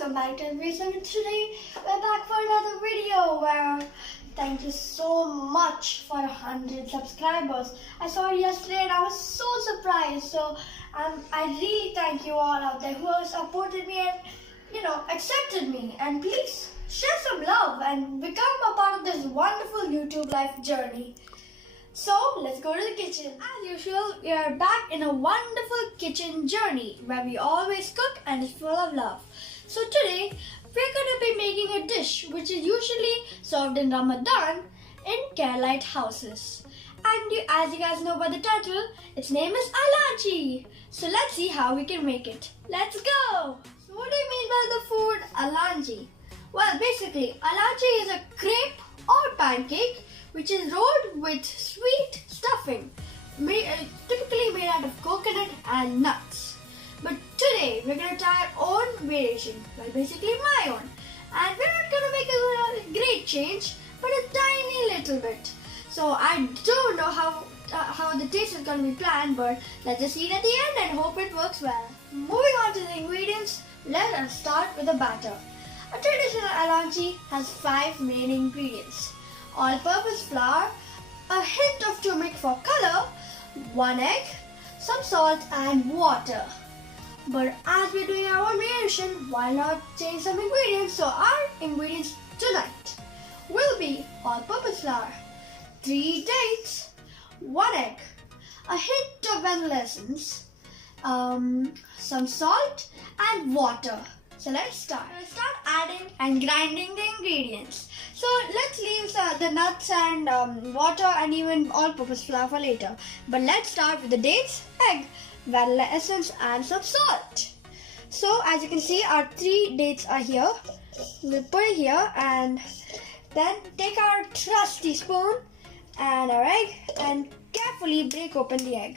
welcome back to Reason. Today we're back for another video where thank you so much for 100 subscribers. I saw it yesterday and I was so surprised. So I really thank you all out there who have supported me and accepted me. And please share some love and become a part of this wonderful YouTube life journey. So let's go to the kitchen. As usual, we are back in a wonderful kitchen journey where we always cook and it's full of love. So today we're going to be making a dish which is usually served in Ramadan in Kerala houses. And as you guys know by the title, its name is Elanchi. So let's see how we can make it. Let's go! So what do you mean by the food Elanchi? Well, basically, Elanchi is a crepe or pancake which is rolled with sweet stuffing, typically made out of coconut and nuts. But today we're going to try our own variation, well basically my own. And we're not going to make a great change, but a tiny little bit. So I don't know how the taste is going to be planned, but let's just eat at the end and hope it works well. Moving on to the ingredients, let us start with the batter. A traditional Elanchi has 5 main ingredients: all-purpose flour, a hint of turmeric for color, 1 egg, some salt and water. But as we're doing our own variation, why not change some ingredients? So our ingredients tonight will be all-purpose flour, 3 dates, 1 egg, a hint of vanilla essence, some salt and water. So let's start. Let's start adding and grinding the ingredients. So let's leave the nuts and water and even all-purpose flour for later. But let's start with the dates, egg, vanilla essence and some salt. So as you can see, our 3 dates are here. We'll put it here and then take our trusty spoon and our egg and carefully break open the egg.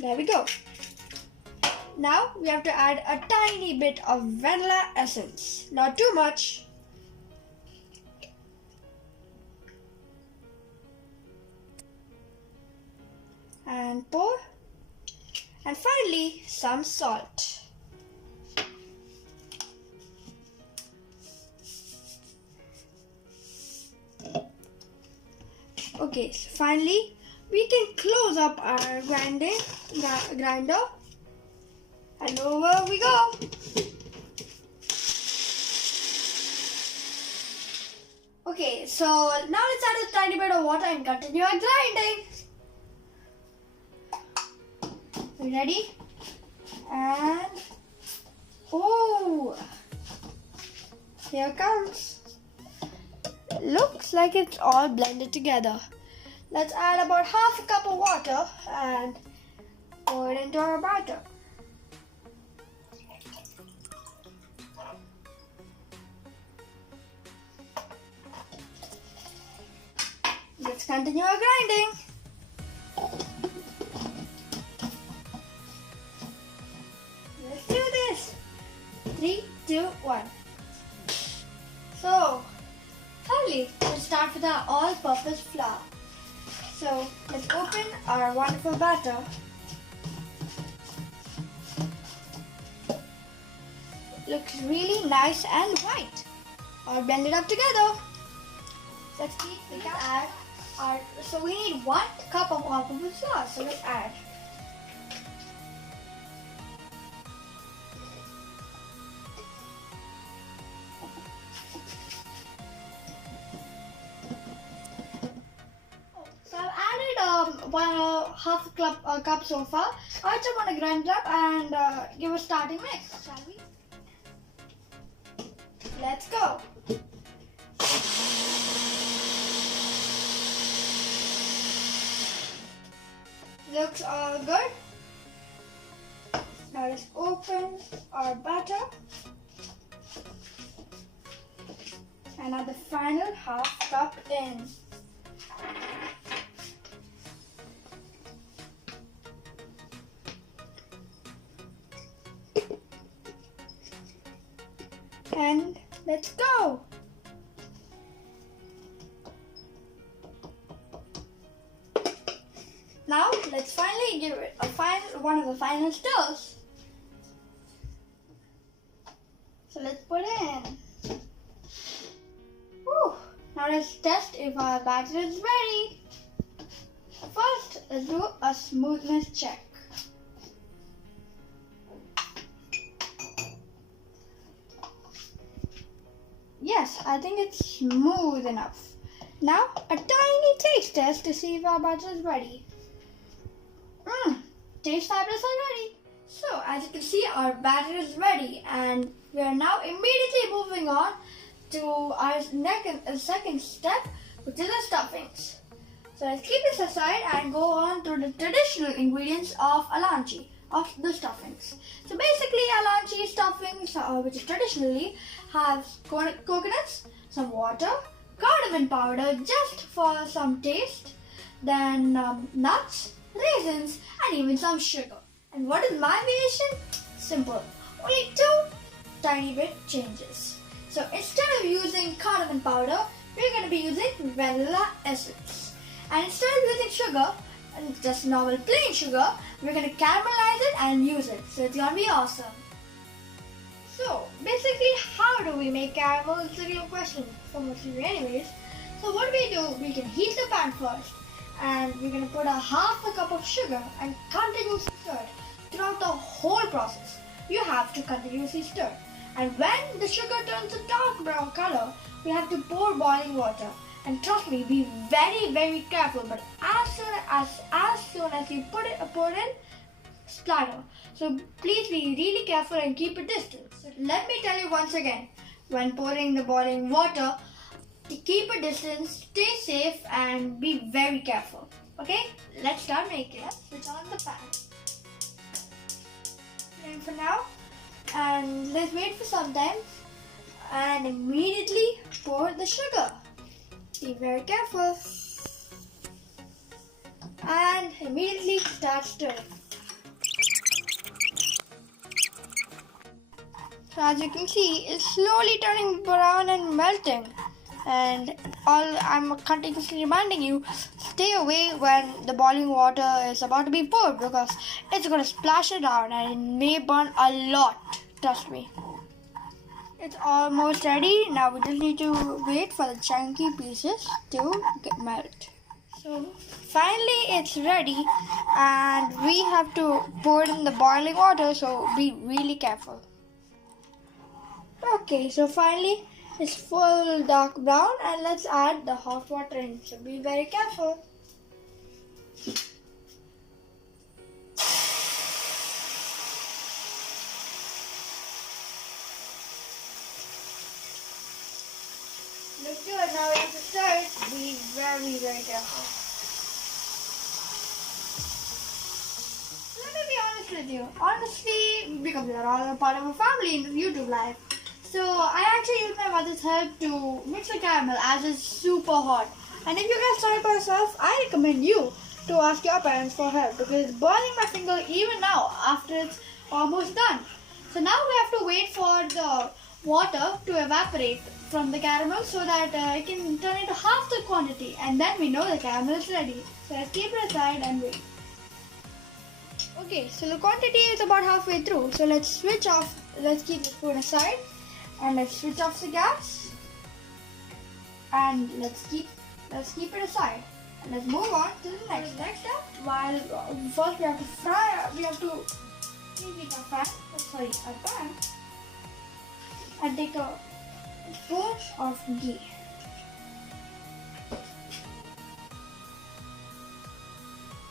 There we go. Now we have to add a tiny bit of vanilla essence, not too much. And pour. And finally, some salt. Okay, so finally, we can close up our grinder and over we go. Okay, so now let's add a tiny bit of water and continue our grinding. You ready? And oh, here comes. Looks like it's all blended together. Let's add about half a cup of water and pour it into our batter. Let's continue our grinding. Let's do this. 3, 2, 1. So, finally, let's start with our all-purpose flour. So let's open our wonderful batter. Looks really nice and white. All blended up together. Let's keep we can add our. So we need 1 cup of all-purpose flour. So let's add. Half a cup so far. I just want to grind it up and give a starting mix, shall we? Let's go. Looks all good. Now let's open our batter and add the final half cup in. And let's go. Now let's finally give it one of the final stirs. So let's put in. Whew. Now let's test if our batter is ready. First, let's do a smoothness check. Yes, I think it's smooth enough. Now, a tiny taste test to see if our batter is ready. Taste fabulous already. So, as you can see, our batter is ready, and we are now immediately moving on to our second step, which is the stuffings. So, let's keep this aside and go on to the traditional ingredients of Elanchi, of the stuffings. So, basically, Elanchi stuffings, which traditionally have coconuts, some water, cardamom powder just for some taste, then nuts, raisins, and even some sugar. And what is my variation? Simple. Only 2 tiny bit changes. So instead of using cardamom powder, we're going to be using vanilla essence. And instead of using sugar, and just normal plain sugar, we're going to caramelize it and use it. So it's going to be awesome. So basically, how do we make caramel? It's a real question for most of you anyways. So what we do, we can heat the pan first. And we're going to put half a cup of sugar and continuously stir it throughout the whole process. You have to continuously stir. And when the sugar turns a dark brown color, we have to pour boiling water. And trust me, be very, very careful. But as soon as you pour in, splatter. So please be really careful and keep a distance. So let me tell you once again, when pouring the boiling water, to keep a distance, stay safe and be very careful. Okay, let's start making. Let's switch on the pan. And for now, and let's wait for some time and immediately pour the sugar. Be very careful. And immediately start stirring. So as you can see, it's slowly turning brown and melting. And I'm continuously reminding you, stay away when the boiling water is about to be poured because it's going to splash it down and it may burn a lot. Trust me. It's almost ready. Now we just need to wait for the chunky pieces to melt. So finally it's ready and we have to pour it in the boiling water, so be really careful. Okay, so finally it's full dark brown and let's add the hot water in. So be very careful. Look good. Now we have to stir it. Be very, very careful. Let me be honest with you. Honestly, because we are all a part of a family in YouTube life. So I actually use my mother's help to mix the caramel as it's super hot. And if you guys try it by yourself, I recommend you to ask your parents for help because it's burning my finger even now after it's almost done. So now we have to wait for the water to evaporate from the caramel so that it can turn into half the quantity, and then we know the caramel is ready. So let's keep it aside and wait. Okay, so the quantity is about halfway through. So let's switch off. Let's keep the spoon aside. And let's switch off the gas and let's keep it aside. And let's move on to the next step. While first we have to preheat our pan and take a spoon of ghee.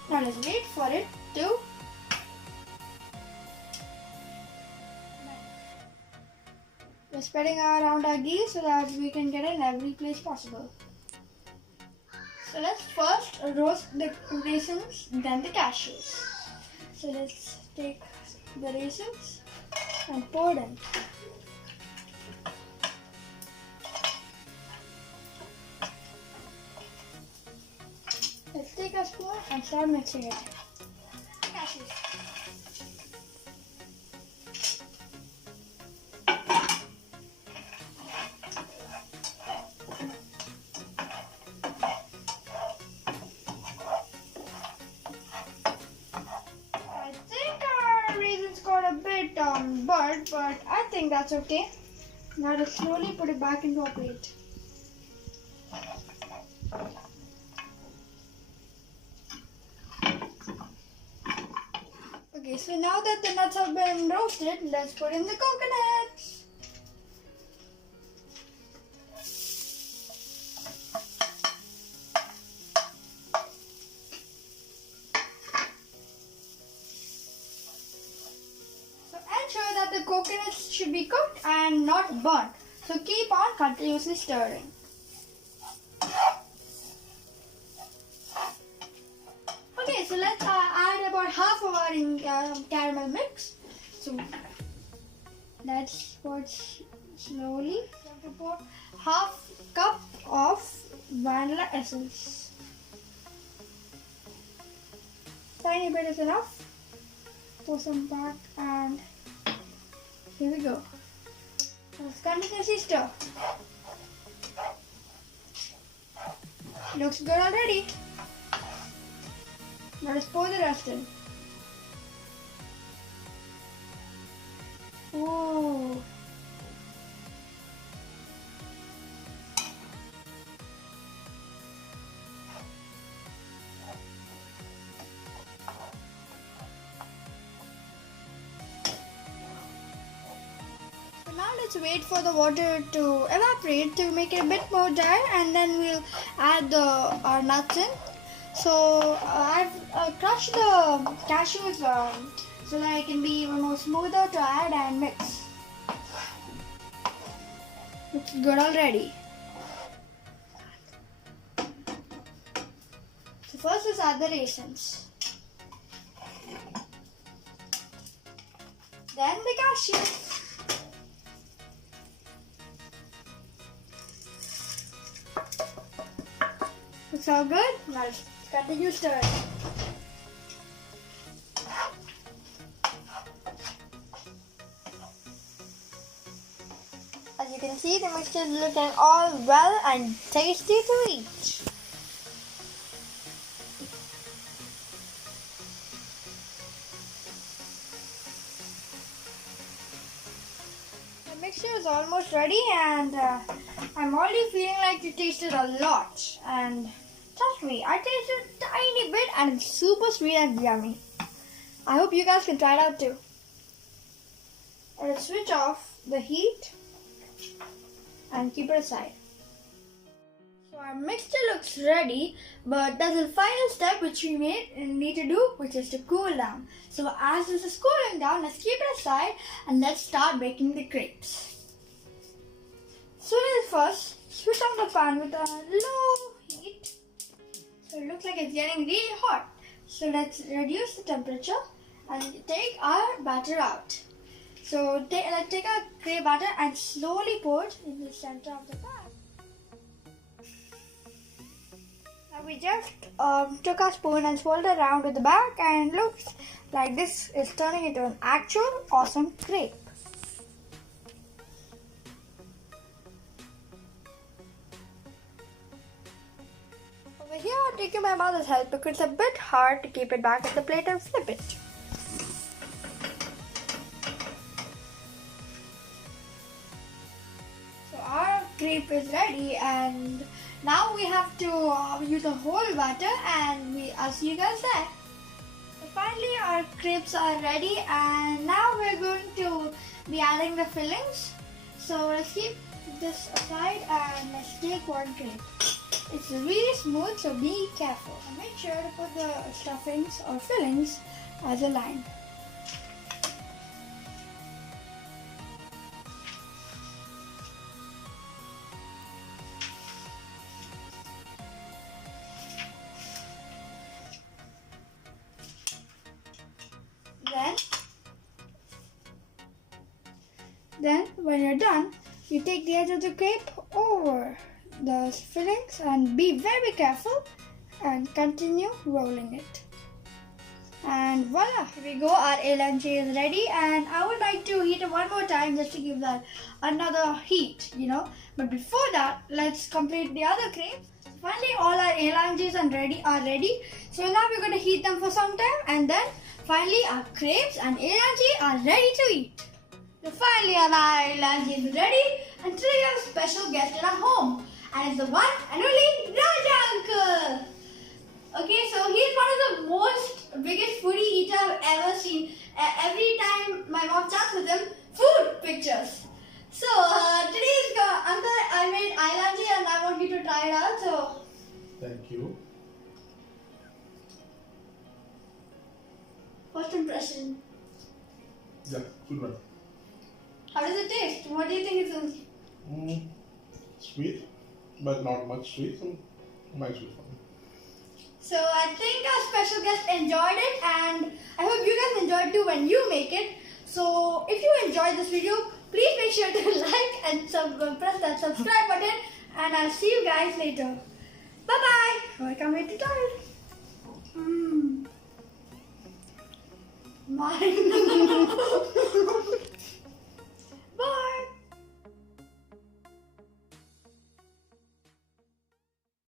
Now let's wait for it to we're spreading around our ghee so that we can get it in every place possible. So let's first roast the raisins, then the cashews. So let's take the raisins and pour them. Let's take a spoon and start mixing it. Cashews. burnt, but I think that's okay. Now to slowly put it back into a plate. Okay, so now that the nuts have been roasted, let's put in the coconuts. Ensure that the coconuts should be cooked and not burnt. So keep on continuously stirring. Okay, so let's add about half of our caramel mix. So let's put slowly. Pour half cup of vanilla essence. Tiny bit is enough. Pour some back and here we go. Let's continuously stir. Looks good already. Now let's pour the rest in. Ooh. Now let's wait for the water to evaporate to make it a bit more dry, and then we'll add our nuts in. So I've crushed the cashews so that it can be even more smoother to add and mix. Looks good already. So first let's add the raisins. Then the cashews. Looks all good. Now let's continue stirring. As you can see, the mixture is looking all well and tasty to eat. The mixture is almost ready, and I'm already feeling like it tasted a lot. And trust me, I tasted a tiny bit and it's super sweet and yummy. I hope you guys can try it out too. Let's switch off the heat and keep it aside. So our mixture looks ready, but there's a final step which we need to do, which is to cool down. So as this is cooling down, let's keep it aside and let's start baking the crepes. So let's first switch on the pan with a low heat. So it looks like it's getting really hot. So let's reduce the temperature and take our batter out. So let's take our crepe batter and slowly pour it in the center of the pan. Now we just took our spoon and swirled it around with the back, and looks like this is turning into an actual awesome crepe. Over here I'm taking my mother's help because it's a bit hard to keep it back at the plate and flip it. So our crepe is ready, and now we have to use a whole batter, and I'll see you guys there. So finally our crepes are ready, and now we're going to be adding the fillings. So let's keep this aside and let's take one crepe. It's really smooth, so be careful. And make sure to put the stuffings or fillings as a line. Then when you're done, you take the edge of the crepe over the fillings and be very careful and continue rolling it. And voila, here we go, our Elanchi is ready, and I would like to heat it one more time just to give that another heat, But before that, let's complete the other crepes. Finally, all our Elanchis are ready. So now we're going to heat them for some time, and then finally our crepes and Elanchi are ready to eat. So finally our Elanchi is ready, and today we have a special guest in our home, and it's the one and only Raja Uncle. Okay, so he's one of the most biggest foodie eater I've ever seen. Every time my mom chats with him, food pictures. So today's Uncle, I made Elanchi and I want you to try it out. So thank you. First impression. Yeah, good one. How does it taste? What do you think it's Sweet, but not much sweet. So nice sweet one. So I think our special guest enjoyed it, and I hope you guys enjoyed too when you make it. So if you enjoyed this video, please make sure to like and press that subscribe button, and I'll see you guys later. Bye bye. I can't wait to try it. Mine.